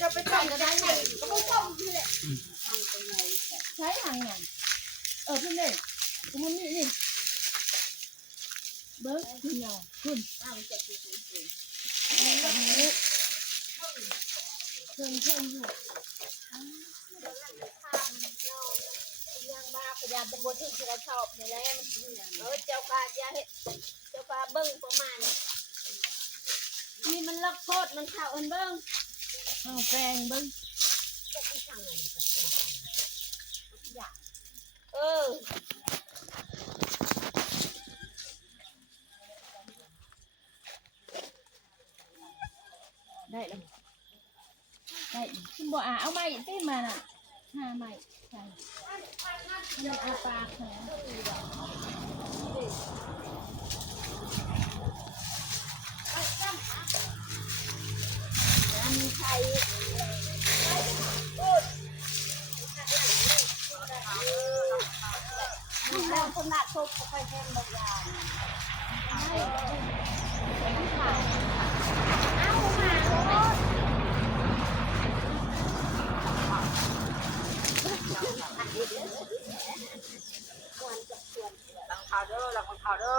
จะไปทำก็ได้ไงก็ไม่ต้องนี่แหละใช้ทางไงเพื่อนเลยมันนี่เบิร์ดคุณยาวคุณจะคุณนี้เพิ่มอยู่ยังมาพยายามเป็นบทที่เราชอบนี่แหละเจ้าการยาเห็ดเจ้าการเบิ้งประมาณนี่มันลักโทษมันข่าวเบิ้งแปลงเบิ้งได้แล้วได้คุณบอกเอาไม้ตีมาน่ะ5 ไม้ใช่ยังอาปากนะมีใครแล้วคนหนักทุกข์ไปแทนบางอย่างหลังข่าวเด้อ